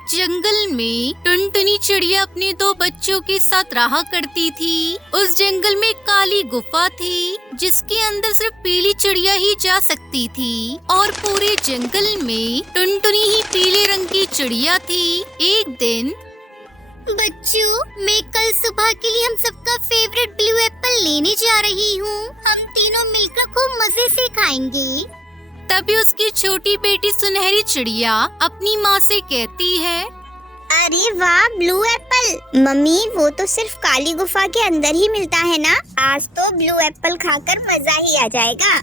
एक जंगल में टुनटुनी चिड़िया अपने दो बच्चों के साथ रहा करती थी। उस जंगल में एक काली गुफा थी जिसके अंदर सिर्फ पीली चिड़िया ही जा सकती थी और पूरे जंगल में टुनटुनी ही पीले रंग की चिड़िया थी। एक दिन, बच्चों, मैं कल सुबह के लिए हम सबका फेवरेट ब्लू एप्पल लेने जा रही हूँ। हम तीनों मिलकर खूब मजे से खाएंगे। तभी उसकी छोटी बेटी सुनहरी चिड़िया अपनी माँ से कहती है, अरे वाह, ब्लू एप्पल। मम्मी, वो तो सिर्फ काली गुफा के अंदर ही मिलता है ना। आज तो ब्लू एप्पल खाकर मजा ही आ जाएगा।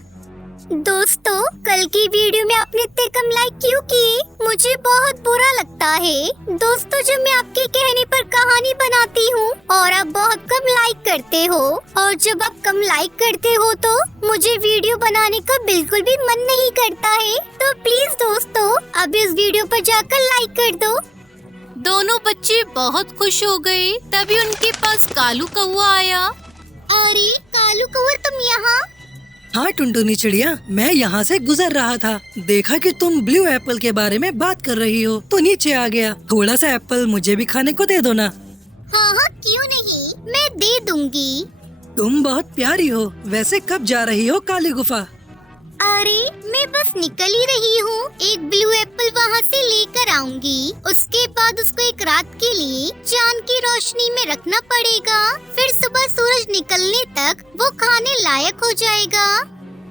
दोस्तों, कल की वीडियो में आपने इतने कम लाइक क्यों किए? मुझे बहुत बुरा लगता है। दोस्तों, जब मैं आपके कहने पर कहानी बनाती हूँ और आप बहुत कम लाइक करते हो, और जब आप कम लाइक करते हो तो मुझे वीडियो बनाने का बिल्कुल भी मन नहीं करता है। तो प्लीज दोस्तों, अब इस वीडियो पर जाकर लाइक कर दो। दोनों बच्चे बहुत खुश हो गए। तभी उनके पास कालू कौवा आया। अरे कालू कौवा, तुम यहाँ? हाँ टुनटुनी चिड़िया, मैं यहाँ से गुजर रहा था, देखा कि तुम ब्लू एप्पल के बारे में बात कर रही हो तो नीचे आ गया। थोड़ा सा एप्पल मुझे भी खाने को दे दो ना। हाँ हाँ, क्यों नहीं, मैं दे दूंगी। तुम बहुत प्यारी हो। वैसे कब जा रही हो काली गुफा? अरे मैं बस निकल ही रही हूँ। एक ब्लू एप्पल वहाँ से लेकर आऊंगी। उसके बाद उसको एक रात के लिए चांद की रोशनी में रखना पड़ेगा। फिर सुबह सूरज निकलने तक वो खाने लायक हो जाएगा।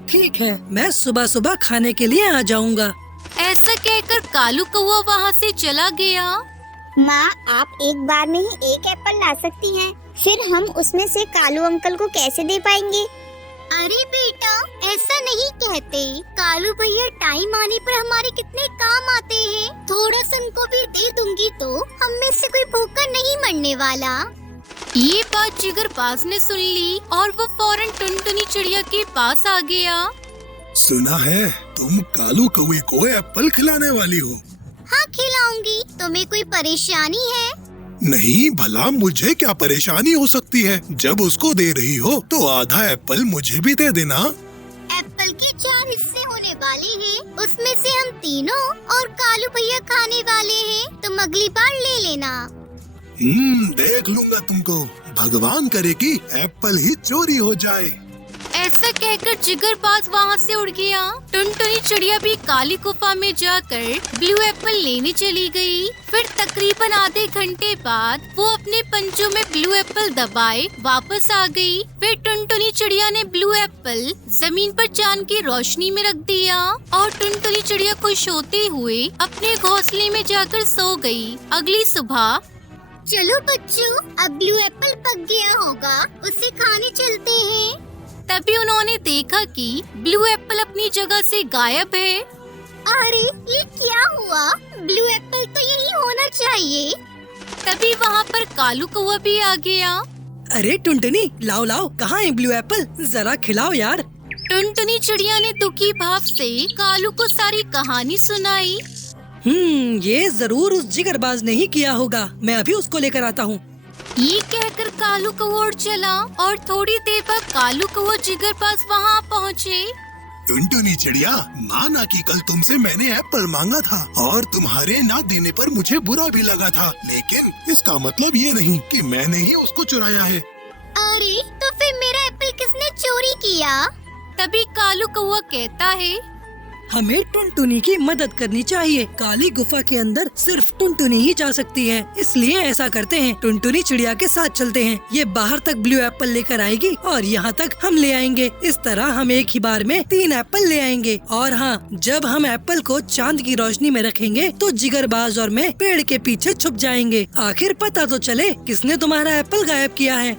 ठीक है, मैं सुबह सुबह खाने के लिए आ जाऊँगा। ऐसा कहकर कालू कौवा वहाँ से चला गया। माँ, आप एक बार में ही एक एप्पल ला सकती हैं। फिर हम उसमें से कालू अंकल को कैसे दे पाएंगे? अरे बेटा, ऐसा नहीं कहते। कालू भैया टाइम आने पर हमारे कितने काम आते हैं। थोड़ा सा उनको भी दे दूंगी तो हम में से कोई भूखा नहीं मरने वाला। ये बात जिगरबाज ने सुन ली और वो फौरन टुनटुनी चिड़िया के पास आ गया। सुना है तुम कालू कौवे को एप्पल खिलाने वाली हो? हाँ, खिलाऊंगी। तुम्हें कोई परेशानी है? नहीं, भला मुझे क्या परेशानी हो सकती है? जब उसको दे रही हो तो आधा एप्पल मुझे भी दे देना। एप्पल के 4 हिस्से होने वाले हैं। उसमें से हम तीनों और कालू भैया खाने वाले हैं। तुम अगली बार ले लेना। देख लूंगा तुमको। भगवान करे कि एप्पल ही चोरी हो जाए। ऐसा कहकर जिगरबाज वहाँ से उड़ गया। टुनटुनी चिड़िया भी काली गुफा में जाकर ब्लू एप्पल लेने चली गई। फिर तकरीबन आधे घंटे बाद वो अपने पंजों में ब्लू एप्पल दबाए वापस आ गई। फिर टुनटुनी चिड़िया ने ब्लू एप्पल जमीन पर चांद की रोशनी में रख दिया और टुनटुनी चिड़िया खुश होते हुए अपने घोंसले में जाकर सो गई। अगली सुबह, चलो बच्चों, अब ब्लू एप्पल पक गया होगा, उसे खाने चलते हैं। तभी उन्होंने देखा कि ब्लू एप्पल अपनी जगह से गायब है। अरे ये क्या हुआ? ब्लू एप्पल तो यही होना चाहिए। तभी वहाँ पर कालू कौवा भी आ गया। अरे टुनटुनी, लाओ लाओ, कहाँ है ब्लू एप्पल? जरा खिलाओ यार। टुनटुनी चिड़िया ने दुखी भाव से कालू को सारी कहानी सुनाई। ये जरूर उस जिगरबाज ने ही किया होगा। मैं अभी उसको लेकर आता हूँ। ये कहकर कालू कौवा उड़ चला और थोड़ी देर बाद कालू कौवा जिगरबाज वहाँ पहुँचे। टुनटुनी चिड़िया, माना कि कल तुमसे मैंने एप्पल मांगा था और तुम्हारे ना देने पर मुझे बुरा भी लगा था, लेकिन इसका मतलब ये नहीं कि मैंने ही उसको चुराया है। अरे तो फिर मेरा एप्पल किसने चोरी किया? तभी कालू कौवा कहता है, हमें टुनटुनी की मदद करनी चाहिए। काली गुफा के अंदर सिर्फ टुनटुनी ही जा सकती है, इसलिए ऐसा करते हैं, टुनटुनी चिड़िया के साथ चलते हैं। ये बाहर तक ब्लू एप्पल लेकर आएगी और यहाँ तक हम ले आएंगे। इस तरह हम एक ही बार में 3 एप्पल ले आएंगे। और हाँ, जब हम एप्पल को चांद की रोशनी में रखेंगे तो जिगरबाज और मैं पेड़ के पीछे छुप जाएंगे। आखिर पता तो चले किसने तुम्हारा एप्पल गायब किया है।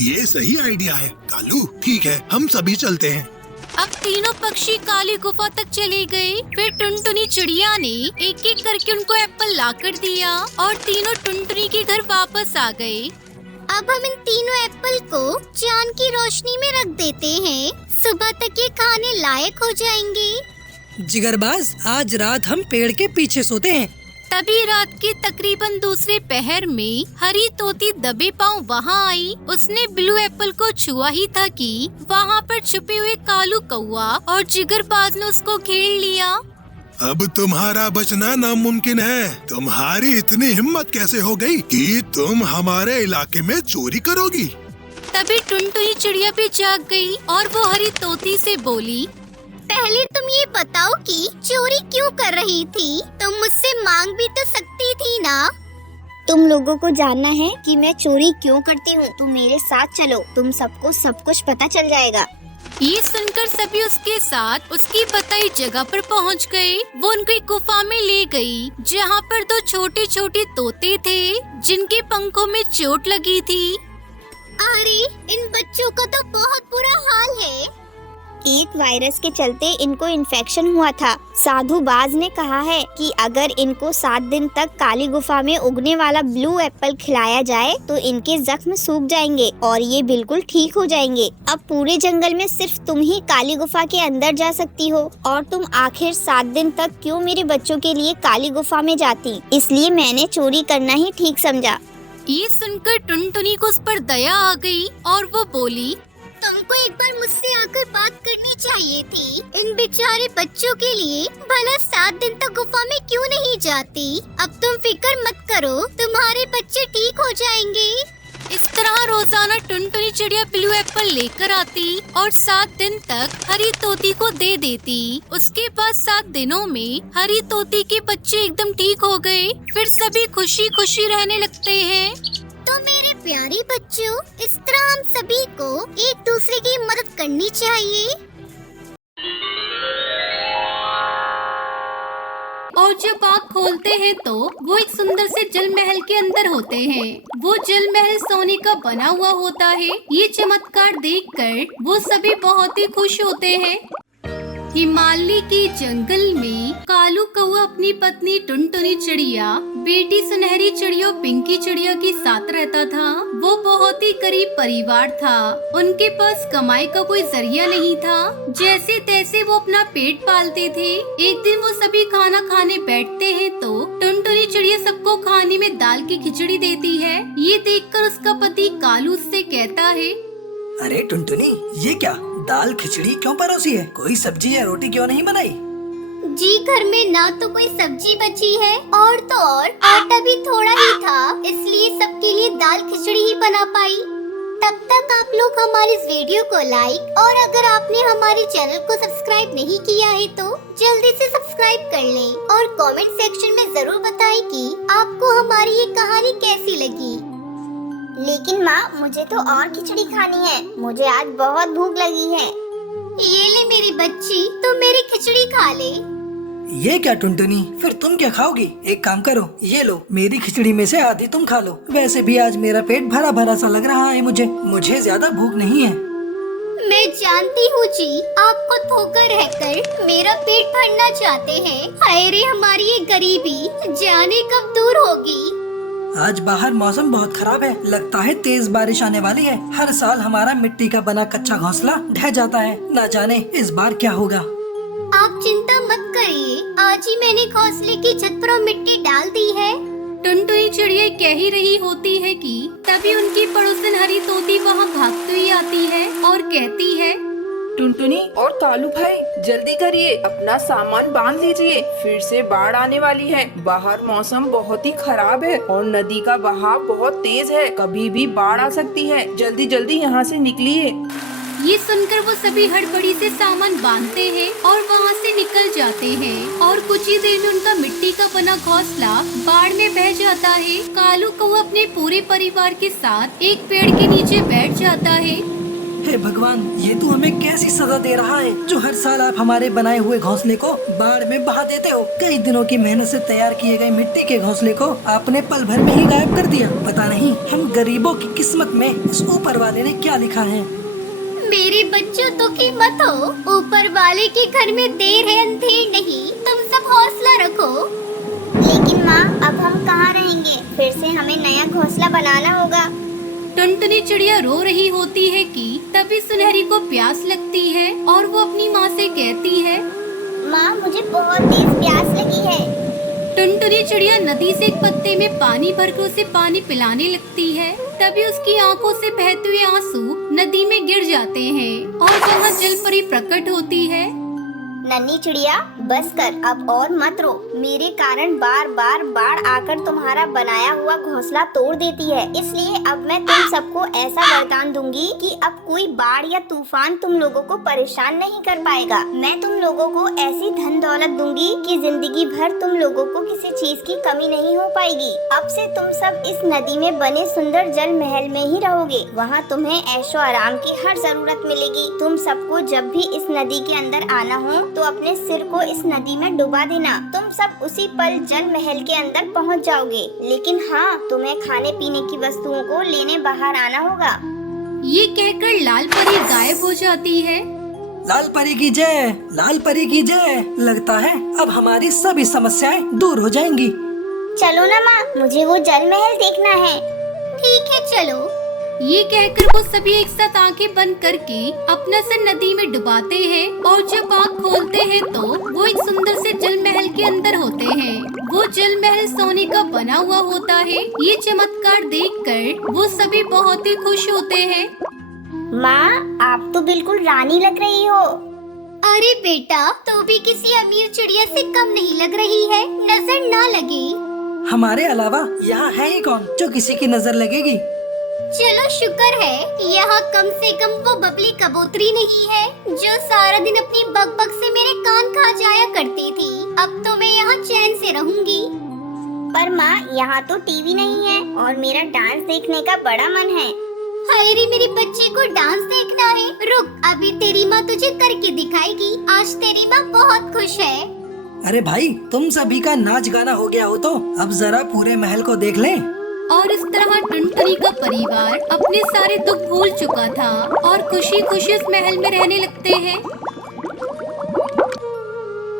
ये सही आइडिया है कालू। ठीक है, हम सभी चलते हैं। अब तीनों पक्षी काली गुफा तक चले गए। फिर टुनटुनी चिड़िया ने एक एक करके उनको एप्पल लाकर दिया और तीनों टुनटुनी के घर वापस आ गए। अब हम इन तीनों एप्पल को चांद की रोशनी में रख देते हैं। सुबह तक ये खाने लायक हो जाएंगे। जिगरबाज, आज रात हम पेड़ के पीछे सोते हैं। तभी रात के तकरीबन दूसरे पहर में हरी तोती दबे पांव वहाँ आई। उसने ब्लू एप्पल को छुआ ही था कि वहाँ पर छुपे हुए कालू कौवा और जिगरबाज ने उसको घेर लिया। अब तुम्हारा बचना नामुमकिन है। तुम्हारी इतनी हिम्मत कैसे हो गई कि तुम हमारे इलाके में चोरी करोगी? तभी टुनटुनी चिड़िया भी जाग गई और वो हरी तोती से बोली, पहले तुम ये बताओ कि चोरी क्यों कर रही थी? तुम मुझसे मांग भी तो सकती थी ना। तुम लोगों को जानना है कि मैं चोरी क्यों करती हूँ। तुम मेरे साथ चलो, तुम सबको सब कुछ पता चल जाएगा। ये सुनकर सभी उसके साथ उसकी बताई जगह पर पहुंच गए। वो उनको एक गुफा में ले गई, जहाँ पर दो छोटे छोटे तोते थे जिनके पंखों में चोट लगी थी। अरे, इन बच्चों का तो बहुत बुरा हाल है। एक वायरस के चलते इनको इन्फेक्शन हुआ था। साधु बाज ने कहा है कि अगर इनको 7 दिन तक काली गुफा में उगने वाला ब्लू एप्पल खिलाया जाए तो इनके जख्म सूख जाएंगे और ये बिल्कुल ठीक हो जाएंगे। अब पूरे जंगल में सिर्फ तुम ही काली गुफा के अंदर जा सकती हो और तुम आखिर 7 दिन तक क्यों मेरे बच्चों के लिए काली गुफा में जाती? इसलिए मैंने चोरी करना ही ठीक समझा। ये सुनकर टुनटुनी को उस पर दया आ गई और वो बोली, तुमको एक बार मुझसे आकर बात करनी चाहिए थी। इन बेचारे बच्चों के लिए भला 7 दिन तक गुफा में क्यों नहीं जाती? अब तुम फिक्र मत करो, तुम्हारे बच्चे ठीक हो जाएंगे। इस तरह रोजाना टुनटुनी चिड़िया ब्लू एप्पल लेकर आती और 7 दिन तक हरी तोती को दे देती। उसके बाद 7 दिनों में हरी तोती के बच्चे एकदम ठीक हो गए। फिर सभी खुशी खुशी रहने लगते हैं। तो मेरे प्यारे बच्चों, इस तरह हम सभी को एक दूसरे की मदद करनी चाहिए। और जब आँख खोलते हैं तो वो एक सुंदर से जल महल के अंदर होते हैं। वो जल महल सोने का बना हुआ होता है। ये चमत्कार देखकर वो सभी बहुत ही खुश होते हैं। हिमालय के जंगल में कालू कौआ अपनी पत्नी टुनटुनी चिड़िया, बेटी सुनहरी चिड़िया पिंकी चिड़िया के साथ रहता था। वो बहुत ही गरीब परिवार था। उनके पास कमाई का कोई जरिया नहीं था। जैसे तैसे वो अपना पेट पालते थे। एक दिन वो सभी खाना खाने बैठते हैं तो टुनटुनी चिड़िया सबको खाने में दाल की खिचड़ी देती है। ये देखकर उसका पति कालू उससे कहता है, अरे टुनटुनी, ये क्या दाल खिचड़ी क्यों परोसी है? कोई सब्जी या रोटी क्यों नहीं बनाई? जी, घर में ना तो कोई सब्जी बची है और तो और आटा भी थोड़ा ही था, इसलिए सबके लिए दाल खिचड़ी ही बना पाई। तब तक आप लोग हमारे इस वीडियो को लाइक और अगर आपने हमारे चैनल को सब्सक्राइब नहीं किया है तो जल्दी से सब्सक्राइब कर लें और कमेंट सेक्शन में जरूर बताएं कि आपको हमारी ये कहानी कैसी लगी। लेकिन माँ, मुझे तो और खिचड़ी खानी है। मुझे आज बहुत भूख लगी है। ये ले मेरी बच्ची, तुम मेरी खिचड़ी खा ले। ये क्या टुनटुनी, फिर तुम क्या खाओगी? एक काम करो, ये लो, मेरी खिचड़ी में से आधी तुम खा लो। वैसे भी आज मेरा पेट भरा भरा सा लग रहा है। मुझे ज्यादा भूख नहीं है। मैं जानती हूँ जी, आपको धोखा रहकर मेरा पेट भरना चाहते हैं। हाय रे, हमारी ये गरीबी जाने कब दूर होगी। आज बाहर मौसम बहुत खराब है। लगता है तेज बारिश आने वाली है। हर साल हमारा मिट्टी का बना कच्चा घोंसला ढह जाता है। न जाने इस बार क्या होगा। आप चिंता मत करिए, आज ही मैंने घोंसले की छत पर मिट्टी डाल दी है। टुनटुनी चिड़िया कह ही रही होती है कि तभी उनकी पड़ोसन हरी तोती वहाँ भागती हुई आती है और कहती है, टुनटुनी और कालू भाई, जल्दी करिए, अपना सामान बांध लीजिए, फिर से बाढ़ आने वाली है। बाहर मौसम बहुत ही खराब है और नदी का बहाव बहुत तेज है। कभी भी बाढ़ आ सकती है। जल्दी जल्दी यहाँ से निकलिए। ये सुनकर वो सभी हड़बड़ी से सामान बांधते हैं और वहाँ से निकल जाते हैं और कुछ ही देर में उनका मिट्टी का बना घोंसला बाढ़ में बह जाता है। कालू कौआ अपने पूरे परिवार के साथ एक पेड़ के नीचे बैठ जाता है। हे भगवान, ये तू हमें कैसी सजा दे रहा है जो हर साल आप हमारे बनाए हुए घोंसले को बाढ़ में बहा देते हो। कई दिनों की मेहनत से तैयार किए गए मिट्टी के घोंसले को आपने पल भर में ही गायब कर दिया। पता नहीं हम गरीबों की किस्मत में इस ऊपर वाले ने क्या लिखा है। मेरे बच्चों, दुखी मत हो। ऊपर वाले के घर में देर है अंधेर नहीं। तुम सब हौसला रखो। लेकिन माँ, अब हम कहाँ रहेंगे? फिर से हमें नया घोंसला बनाना होगा। टुनटुनी चिड़िया रो रही होती है कि तभी सुनहरी को प्यास लगती है और वो अपनी माँ से कहती है, माँ, मुझे बहुत तेज प्यास लगी है। टुनटुनी चिड़िया नदी से एक पत्ते में पानी भरकर उसे पानी पिलाने लगती है। तभी उसकी आंखों से बहते हुए आंसू नदी में गिर जाते हैं और वहाँ जल परी प्रकट होती है। नन्ही चिड़िया बस कर, अब और मत रो। मेरे कारण बार बार बाढ़ आकर तुम्हारा बनाया हुआ घोंसला तोड़ देती है, इसलिए अब मैं तुम सबको ऐसा वरदान दूंगी कि अब कोई बाढ़ या तूफान तुम लोगों को परेशान नहीं कर पाएगा। मैं तुम लोगों को ऐसी धन दौलत दूंगी कि जिंदगी भर तुम लोगों को किसी चीज की कमी नहीं हो पाएगी। अब से तुम सब इस नदी में बने सुंदर जल महल में ही रहोगे। वहाँ तुम्हें ऐशो आराम की हर जरूरत मिलेगी। तुम सबको जब भी इस नदी के अंदर आना हो तो अपने सिर को इस नदी में डुबा देना। तुम सब उसी पल जल महल के अंदर पहुंच जाओगे। लेकिन हाँ, तुम्हें खाने पीने की वस्तुओं को लेने बाहर आना होगा। ये कहकर लाल परी गायब हो जाती है। लाल परी की जय, लाल परी की जय। लगता है अब हमारी सभी समस्याएं दूर हो जाएंगी। चलो ना माँ, मुझे वो जल महल देखना है। ठीक है चलो। ये कहकर वो सभी एक साथ आंखें बंद करके अपना सिर नदी में डुबाते हैं और जब आँख खोलते हैं तो वो एक सुंदर से जल महल के अंदर होते हैं। वो जल महल सोने का बना हुआ होता है। ये चमत्कार देखकर वो सभी बहुत ही खुश होते हैं। माँ, आप तो बिल्कुल रानी लग रही हो। अरे बेटा, तू भी किसी अमीर चिड़िया से कम नहीं लग रही है, नजर ना लगे। हमारे अलावा यहाँ है ही कौन जो किसी की नजर लगेगी। चलो शुक्र है यहाँ कम से कम वो बबली कबूतरी नहीं है जो सारा दिन अपनी बकबक से मेरे कान खा जाया करती थी। अब तो मैं यहाँ चैन से रहूंगी। पर माँ, यहाँ तो टीवी नहीं है और मेरा डांस देखने का बड़ा मन है। हाय रे, मेरे बच्चे को डांस देखना है। रुक, अभी तेरी माँ तुझे करके दिखाएगी। आज तेरी माँ बहुत खुश है। अरे भाई, तुम सभी का नाच गाना हो गया हो तो अब जरा पूरे महल को देख लें। और इस तरह टुनटुनी का परिवार अपने सारे दुख भूल चुका था और खुशी खुशी इस महल में रहने लगते हैं।